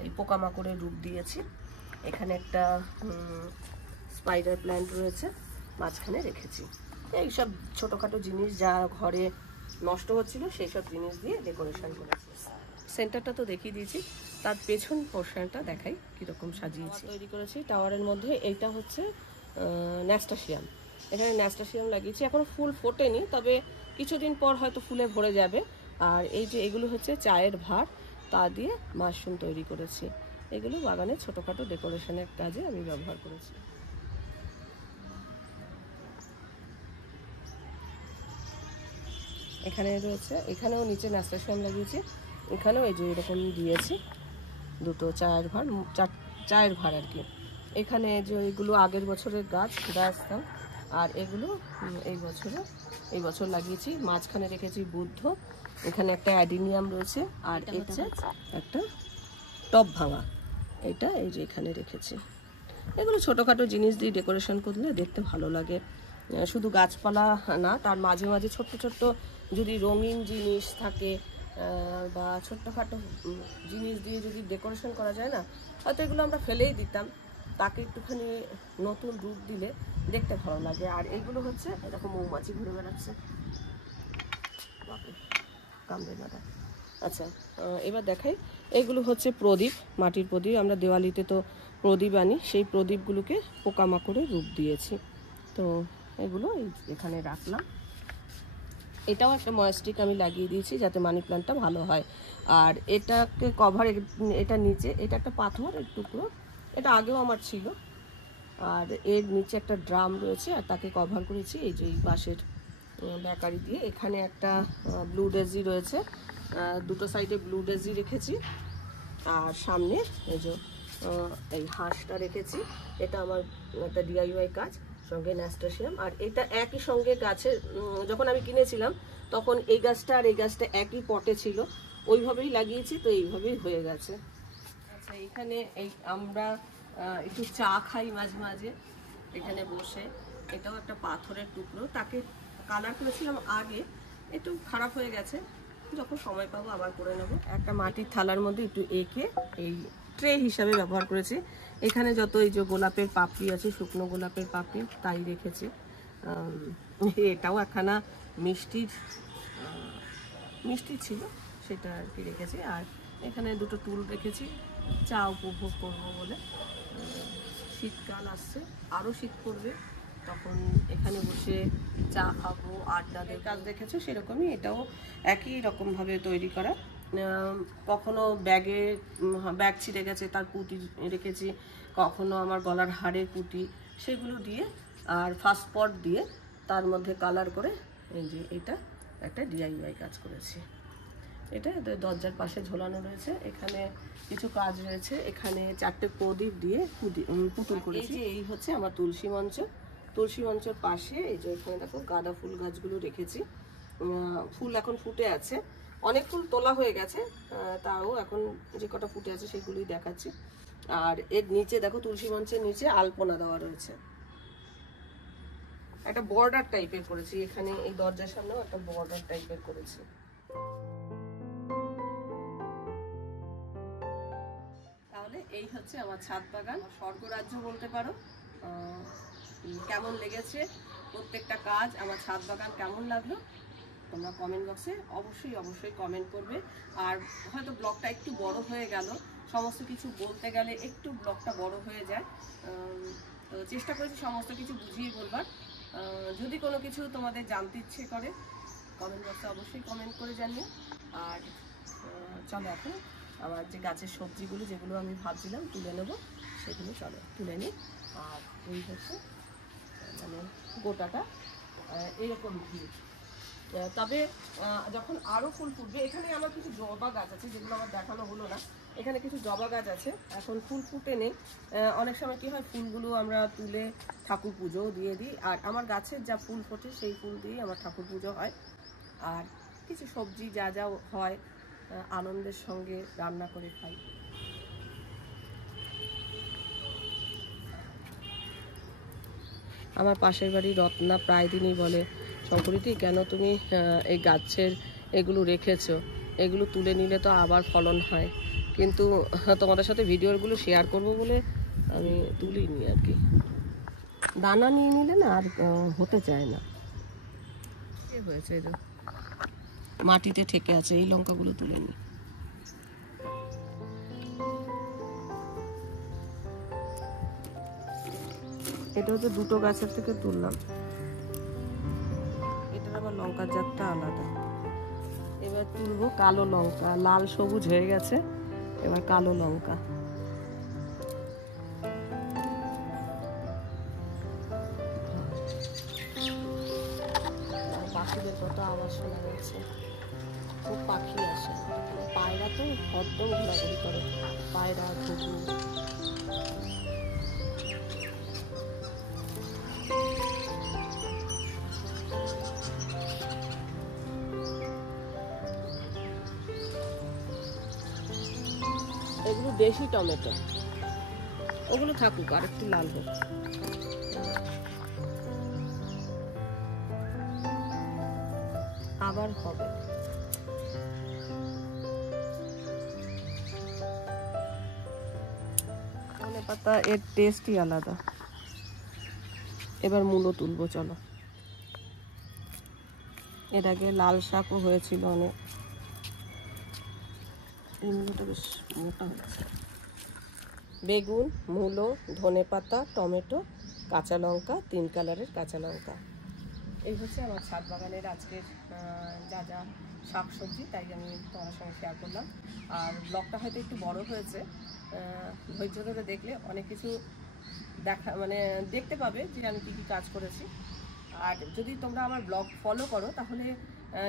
এই পোকামাকড়ের রূপ দিয়েছি। এখানে একটা স্পাইডার প্ল্যান্ট রয়েছে, মাঝখানে রেখেছি। এইসব ছোটোখাটো জিনিস যা ঘরে নষ্ট হচ্ছিল সেই সব জিনিস দিয়ে ডেকোরেশন করেছি। সেন্টারটা তো দেখিয়ে দিয়েছি, তার পেছন পোর্শনটা দেখাই কীরকম সাজিয়েছি। তৈরি করেছি টাওয়ারের মধ্যে। এইটা হচ্ছে ন্যাস্টাসিয়াম, এখানে ন্যাস্টাসিয়াম লাগিয়েছি। এখনও ফুল ফোটেনি, তবে কিছুদিন পর হয়তো ফুলে ভরে যাবে। আর এই যে এগুলো হচ্ছে চায়ের ভাঁড়, তা দিয়ে মাশরুম তৈরি করেছি। এগুলো বাগানে ছোটোখাটো ডেকোরেশনের কাজে আমি ব্যবহার করেছি। এখানে রয়েছে, এখানেও নিচে ন্যাস্টাসিয়াম লাগিয়েছি, এখানেও এই যে এরকম দিয়েছি দুটো চায়ের ভাঁড়, চায়ের ভাঁড় আর কি। এখানে যে এগুলো আগের বছরের গাছ আসতাম, আর এগুলো এই বছর লাগিয়েছি। মাঝখানে রেখেছি বুদ্ধ, এখানে একটা অ্যাডিনিয়াম রয়েছে, আর এটা একটা টব ভাঙা, এটা এই যে এখানে রেখেছি। এগুলো ছোটোখাটো জিনিস দিয়ে ডেকোরেশন করলে দেখতে ভালো লাগে। শুধু গাছপালা না, তার মাঝে মাঝে ছোট্ট ছোট্ট যদি রঙিন জিনিস থাকে বা ছোট্টখাটো জিনিস দিয়ে যদি ডেকোরেশন করা যায় না, হয়তো এগুলো আমরা ফেলেই দিতাম, তাকে একটুখানি নতুন রূপ দিলে দেখতে ভালো লাগে। আর এইগুলো হচ্ছে এরকম মৌমাছি ঘুরে বেড়াচ্ছে, কামড়ে না। আচ্ছা, এবার দেখাই। এগুলো হচ্ছে প্রদীপ, মাটির প্রদীপ। আমরা দেওয়ালিতে তো প্রদীপ আনি, সেই প্রদীপগুলোকে পোকামাকড়ে রূপ দিয়েছি। তো এগুলো এখানে রাখলাম। এটাও একটা ময়েস্টিক আমি লাগিয়ে দিয়েছি যাতে মানি প্ল্যান্টটা ভালো হয়। আর এটাকে কভার, এটা নিচে এটা একটা পাথরের টুকরো, এটা আগেও আমার ছিল। আর এর নিচে একটা ড্রাম রয়েছে, আর তাকে কভার করেছি এই যে এই বাঁশের ব্যাকারি দিয়ে। এখানে একটা ব্লু ডেজি রয়েছে, দুটো সাইডে ব্লু ডেজি রেখেছি। আর সামনে এই যে এই হাঁসটা রেখেছি, এটা আমার একটা ডিআইওয়াই কাজ, সঙ্গে ন্যাস্টাসিয়াম। আর এটা একই সঙ্গে গাছের, যখন আমি কিনেছিলাম তখন এই গাছটা আর এই গাছটা একই পটে ছিল, ওইভাবেই লাগিয়েছি, তো এইভাবেই হয়ে গেছে। আচ্ছা, এখানে এই আমরা একটু চা খাই মাঝে মাঝে এখানে বসে। এটাও একটা পাথরের টুকরো, তাকে কালার করেছিলাম আগে, একটু খারাপ হয়ে গেছে, যখন সময় পাবো আবার করে নেব। একটা মাটির থালার মধ্যে একটু এঁকে এই ট্রে হিসাবে ব্যবহার করেছি। এখানে যত এই যে গোলাপের পাপড়ি আছে, শুকনো গোলাপের পাপড়ি, তাই রেখেছি। এটাও একখানা মিষ্টি ছিল, সেটা আর কি রেখেছি। আর এখানে দুটো টুল রেখেছি চা উপভোগ করবো বলে। শীতকাল আসছে, আরও শীত পড়বে, তখন এখানে বসে চা খাবো, আড্ডা দিয়ে কাজ দেখেছো সেরকমই এটাও একই রকমভাবে তৈরি করা। কখনো ব্যাগ ছিঁড়ে গেছে তার পুঁতি রেখেছি, কখনো আমার গলার হাড়ের পুঁতি, সেগুলো দিয়ে আর ফার্স্ট পট দিয়ে তার মধ্যে কালার করে এই যে এটা একটা ডিআইওয়াই কাজ করেছি। এটা দরজার পাশে ঝোলানো রয়েছে। এখানে কিছু কাজ রয়েছে, এখানে চারটে প্রদীপ দিয়ে পুতুল করেছি। এই হচ্ছে আমার তুলসী মঞ্চ। তুলসী মঞ্চের পাশে এই যে এখানে দেখো গাঁদা ফুল গাছগুলো রেখেছি। ফুল এখন ফুটে আছে, অনেক ফুল তোলা হয়ে গেছে, তাও এখন যে কটা ফুটে আছে সেগুলোই দেখাচ্ছি। আর এর নিচে দেখো তুলসী মঞ্চের নিচে আলপনা দেওয়া রয়েছে, একটা বর্ডার টাইপের করেছি। এখানে এই দরজার সামনেও একটা বর্ডার টাইপের করেছি। তাহলে এই হচ্ছে আমার ছাদ বাগান, স্বর্গরাজ্য বলতে পারো। কেমন লেগেছে প্রত্যেকটা কাজ, আমার ছাদ বাগান কেমন লাগলো তোমরা কমেন্ট বক্সে অবশ্যই কমেন্ট করবে। আর হয়তো ব্লগটা একটু বড় হয়ে গেল, সমস্ত কিছু বলতে গেলে একটু ব্লগটা বড় হয়ে যায়, তো চেষ্টা করেছি সমস্ত কিছু বুঝিয়ে বলবার। যদি কোনো কিছু তোমাদের জানতে ইচ্ছে করে কমেন্ট বক্সে অবশ্যই কমেন্ট করে জানিও। আর চলো এখন আমার যে গাছের সবজিগুলো যেগুলো আমি ভাবছিলাম তুলে নেবো, সেগুলো চলো তুলে নিই। আর এই হচ্ছে মানে গোটাটা এরকম ভিড়। তবে যখন আরও ফুল ফুটবে, এখানে আমার কিছু জবা গাছ আছে যেগুলো আমার দেখানো হলো না। এখানে কিছু জবা গাছ আছে, এখন ফুল ফুটে নেই। অনেক সময় কী হয়, ফুলগুলো আমরা তুলে ঠাকুর পুজোও দিয়ে দিই। আর আমার গাছের যা ফুল ফোটে সেই ফুল দিয়েই আমার ঠাকুর পুজো হয়। আর কিছু সবজি যা যা হয় আনন্দের সঙ্গে রান্না করে খাই। আমার পাশের বাড়ি রত্না প্রায় দিনই বলে, শঙ্করীদি কেন তুমি এই গাছের এগুলো রেখেছো, এগুলো তুলে নিলে তো আবার ফলন হয়, কিন্তু তোমাদের সাথে ভিডিওগুলো শেয়ার করব বলে আমি তুলিনি আর কি। দানা নিয়ে নিলে না আর হতে চায় না। এ হয়েছে এই যে মাটিতে ঠেকে আছে, এই লঙ্কাগুলো তুলে নি। এটা হচ্ছে দুটো গাছের থেকে তুললাম, এটার আবার লঙ্কার জাতটা আলাদা। এবার তুলবো কালো লঙ্কা, লাল সবুজ হয়ে গেছে, এবার কালো লঙ্কা। পাখিদের কত আওয়াজ শোনা যাচ্ছে, খুব পাখি আসে। পায়রা তো হরদম ঘোরাঘুরি করে, পায়রা ঘুঘু। এগুলো দেশি টমেটো, ওগুলো থাকুক আর একটু লাল হোক। আবার হবে। ধনে পাতা এর টেস্টই আলাদা। এবার মূলো তুলবো, চলো। এর আগে লাল শাকও হয়েছিল অনেক। এই মূলোটা বেশ মোটা হচ্ছে। বেগুন, মূলো, ধনে পাতা, টমেটো, কাঁচা লঙ্কা, 3 কালারের কাঁচা লঙ্কা। এই হচ্ছে আমার ছাদ বাগানের আজকের যা যা শাকসবজি, তাই আমি তোমার সঙ্গে শেয়ার করলাম। আর ব্লগটা হয়তো একটু বড় হয়েছে, ধৈর্য ধরে দেখলে অনেক কিছু দেখতে পাবে যে আমি কী কী কাজ করেছি। আর যদি তোমরা আমার ব্লগ ফলো করো তাহলে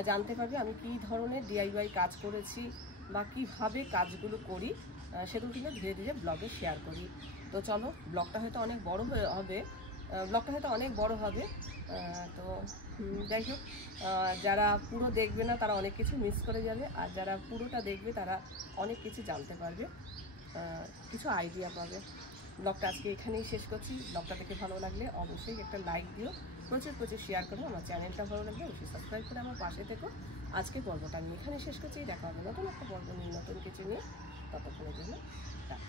জানতে পারবে আমি কী ধরনের DIY কাজ করেছি বা কীভাবে কাজগুলো করি, সেগুলো কিন্তু ধীরে ধীরে ব্লগে শেয়ার করি। তো চলো, ব্লগটা হয়তো অনেক বড় হবে, তো যাই হোক, যারা পুরো দেখবে না তারা অনেক কিছু মিস করে যাবে, আর যারা পুরোটা দেখবে তারা অনেক কিছু জানতে পারবে, কিছু আইডিয়া পাবে। ব্লগটা আজকে এখানেই শেষ করছি। ব্লগটা দেখে ভালো লাগলে অবশ্যই একটা লাইক দিও, প্রচুর শেয়ার করো। আমার চ্যানেলটা ভালো লাগলে অবশ্যই সাবস্ক্রাইব করে আমার পাশে থেকো। আজকে পর্বটা আমি এখানে শেষ করছি। দেখা হবে নতুন একটা পর্ব নিয়ে, নতুন কিছু নিয়ে। ততক্ষণের জন্য টাটা।